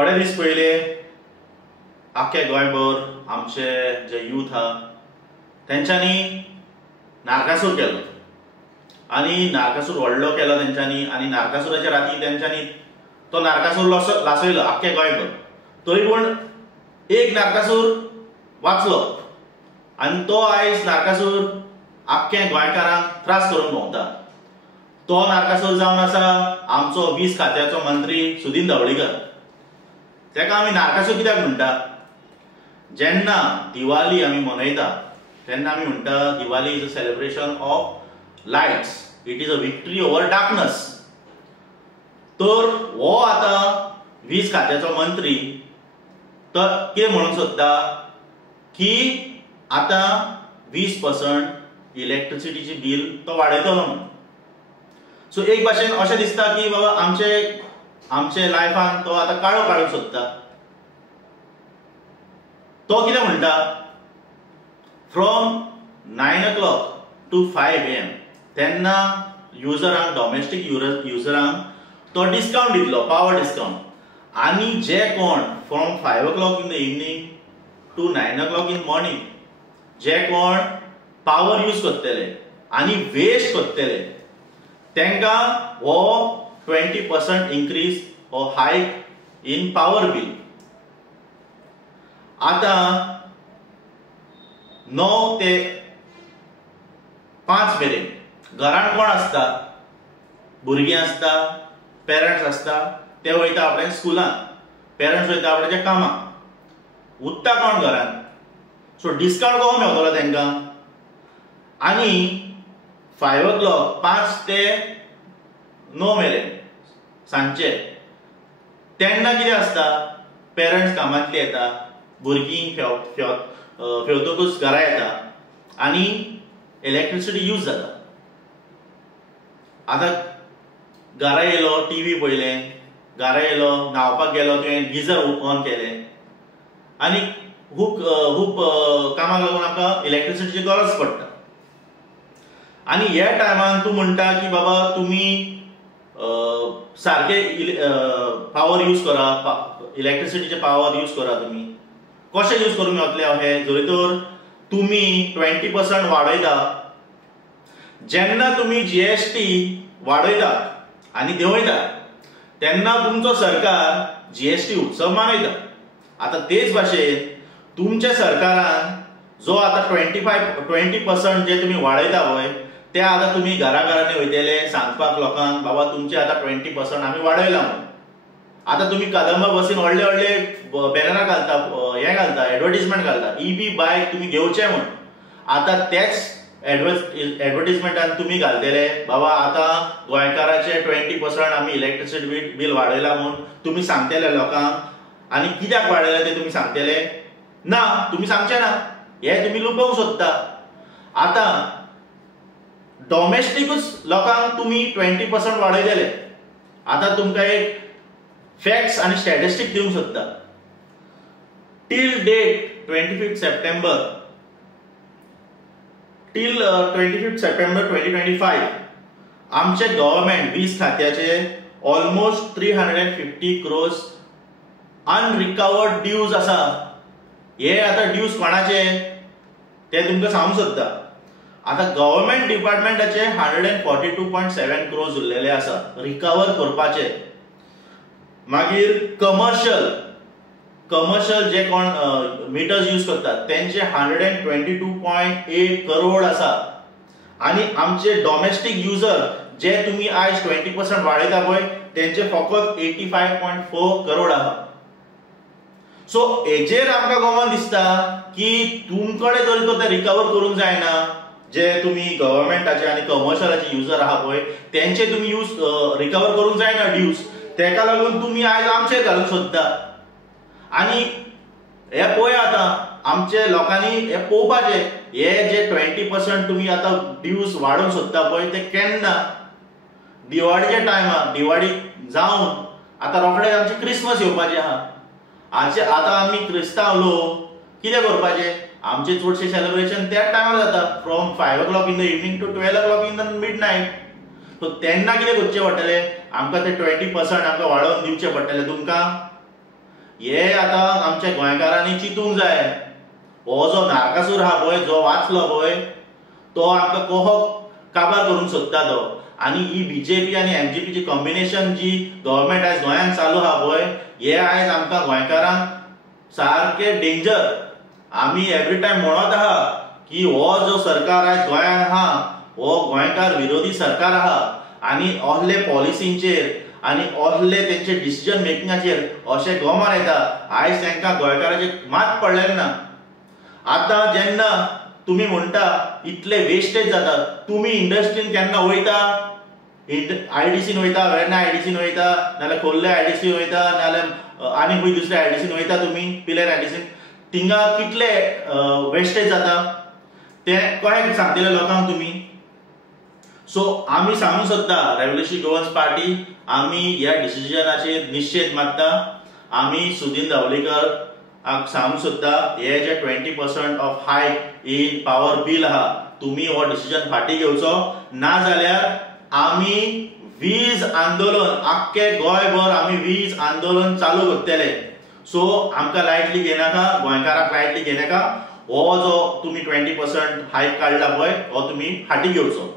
थोडे दीस पयले आख्खे गोंयभर आमचे जे यूथ हा तेंच्यांनी नारकासूर केलो आनी नारकासूर व्हडलो केलो तेंच्यांनी आनी नारकासुराच्या राती तेंच्यांनी तो नारकासूर लासयलो आख्खे गोंयभर. तरी पूण एक नारकासूर वाचलो आनी तो आयज नारकासूर आख्खे गोंयकारांक त्रास करून भोंवता. तो नारकासूर जावन आसा आमचो 20 खात्याचो मंत्री सुदीन धवळीकर. तेका आमी नारकासूर कित्याक म्हणटा? जेन्ना दिवाळी आमी मनयता तेन्ना आमी म्हणटा Diwali is a celebration of lights, it is a victory over darkness. तर हो आतां 20 खात्याचो मंत्री तर कितें म्हणूंक सोदता की आतां 20% इलेक्ट्रिसिटीची बील तो वाडयतलो म्हणून. सो एक भाशेन अशें दिसता की बाबा आमचे लायफान तो आतां काळो काडूंक सोदता. तो कितें म्हणटा फ्रॉम 9 o'clock to 5 AM तेन्ना युजरांक डॉमेस्टीक युजरांक तो डिस्काउंट दितलो, पावर डिस्काउंट. आनी जे कोण from 5 o'clock in the evening to 9 o'clock in morning जे कोण पावर यूज करतले आनी वेस्ट करतले तेंकां हो 20% इन्क्रीज हो हायक इन पावर बील. आतां 9 ते 5 मेरेन घरान कोण आसता? भुरगीं आसता, पेरंट्स आसता, ते वयता आपल्या स्कुलान, पेरंट्स वयता आपल्याच्या कामाक, उरता कोण घरान? सो डिस्काउंट कसो मेळटलो तेंकां? आनी 5 o'clock 5 ते 9 मेरेन सांजचे तेन्ना कितें आसता? पेरंट्स कामांतली येता, भुरगीं फेवतकूच घरा येता आनी इलेक्ट्रिसिटी यूज जाता. आतां घरा येयलो, टीव्ही पळयलें, घरा येयलो, न्हांवपाक गेलो, तुवें गिजर ऑन केलें आनी खूब कामाक लागून आमकां इलेक्ट्रिसिटीची गरज पडटा. आनी ह्या टायमान तूं म्हणटा की बाबा तुमी सारके पावर यूज करा, इलेक्ट्रिसिटीचे पावर यूज करा. तुमी कशें यूज करूंक मेळटले हे? जरी तर तुमी 20% वाडयता, जेन्ना तुमी GST वाडयता आनी देंवयता तेन्ना तुमचो सरकार GST उत्सव मनयता. आतां तेच भाशेन तुमच्या सरकारान जो आतां 20% जे तुमी वाडयता पळय ते आतां तुमी घराघरांनी वयतले सांगपाक लोकांक बाबा तुमचे आतां 20% आमी वाडयला म्हणून. आतां तुमी कदंबा बसीन व्हडले व्हडले बॅनरां घालता, हें घालता, एडवर्टिजमेंट घालता, EV बायक तुमी घेवचे म्हूण. आतां तेच एडवर्टिजमेंटान तुमी घालतले बाबा आतां गोंयकाराचे 20% आमी इलेक्ट्रिसिटी बील वाडयला म्हणून तुमी सांगतले लोकांक. आनी कित्याक वाडयले ते तुमी सांगतले? ना, तुमी सांगचे ना. हे तुमी लुपोवंक सोदता. आतां डॉमेस्टीकूच लोकांक तुमी 20% वाडयलेले. आतां तुमकां एक फॅक्ट्स आनी स्टॅटिस्टीक दिवंक सोदता. टील डेट 25 सप्टेंबर 2025 आमचे गव्हर्नमेंट 20 खात्याचे ऑलमोस्ट 350 crores अनरिकवर्ड ड्यूज आसा. हे आतां ड्यूज कोणाचे ते तुमकां सांगूंक सोदता. आतां गव्हर्नमेंट डिपार्टमेंटाचे 142.7 crores उरलेले आसा रिकवर करपाचे. मागीर कमर्शियल जे कोण मिटर्स यूज करतात तेंचे 122.8 crore आसा. आनी आमचे डॉमेस्टीक युजर जे तुमी आयज 20% वाडयता पळय तेंचे फकत 85.4 crore आहा. सो हेजेर आमकां गमन दिसता की तुमकडे जरी तो ते रिकवर करूंक जायना, जे तुमी गव्हर्नमेंटाचे आनी कमर्शियलाचे युजर आहा पळय तेंचे तुमी रिकवर करूंक जायना ड्यूज. तेका लागून तुमी आयज आमचेर घालूंक सोदता. आनी हे पळय आतां आमचे लोकांनी हे पळोवपाचे हे जे 20% तुमी आतां ड्यूज वाडोवंक सोदता पळय ते केन्ना? दिवाळीच्या टायमार, दिवाळी जावन आतां रोखडेच आमचे क्रिसमस येवपाचे आहा. आतां आमी क्रिस्तांव लोक कितें करपाचे? आमचे चडशे सेलिब्रेशन त्याच टायमार जाता from 5 o'clock in the evening to 12 o'clock in the midnight. So तेन्ना कितें करचें पडटलें? आमकां ते 20% आमकां वाडोवन दिवचें पडटलें तुमकां. हे आतां आमच्या गोंयकारांनी चिंतूंक जाय। हो जो नारकासूर आहा पळय, जो वाचलो पळय, तो आमकां कहो काबार करूंक सोदता तो। आनी ही बीजेपी आनी एमजीपीची कॉम्बिनेशन जी गव्हर्मेंट आयज गोंयांत चालू आहा पळय, हे आयज आमकां गोंयकारांक सारके डेंजर। आमी एवरी टायम म्हणत आहा की हो जो सरकार आयज गोंयांत आहा हो गोंयकार विरोधी सरकार आहा आनी असले पॉलिसींचेर आनी असले तेंचे डिसिजन मेकिंगाचेर अशें गोमान येता। आयज तांकां गोंयकाराचेर मात पडलेलें ना। आतां जेन्ना तुमी म्हणटा इतले वेस्टेज जाता, तुमी इंडस्ट्रीन केन्ना वयता? आयडीसीन वयता, वेर्ना आयडीसीन वयता, नाल्यार खोर्ले आयडीसीन वयता, नाल्यार आनी खंय दुसऱ्या आयडीसीन वयता तुमी, पिलेर आयडीसीन? थिंगा कितले वेस्टेज जाता तें कशें सांगतले लोकांक तुमी? सो आमी सांगूंक सोदता, रेव्होल्युशनरी गोवन्स पार्टी, आमी ह्या डिसिजनाचेर निशेध मारता। आमी सुदीन धावलेकर सांगूंक सोदता, हे जे 20% ऑफ हायक इन पावर बील आहा, तुमी हो डिसिजन फाटीं घेवचो, ना जाल्यार आमी वीज आंदोलन आख्खे गोंयभर आमी वीज आंदोलन चालू करतले। सो आमकां लायटली घेनाका, गोंयकाराक लायटली घेनाका। हो जो तुमी 20% हायक काडला पळय, हो तुमी फाटीं घेवचो।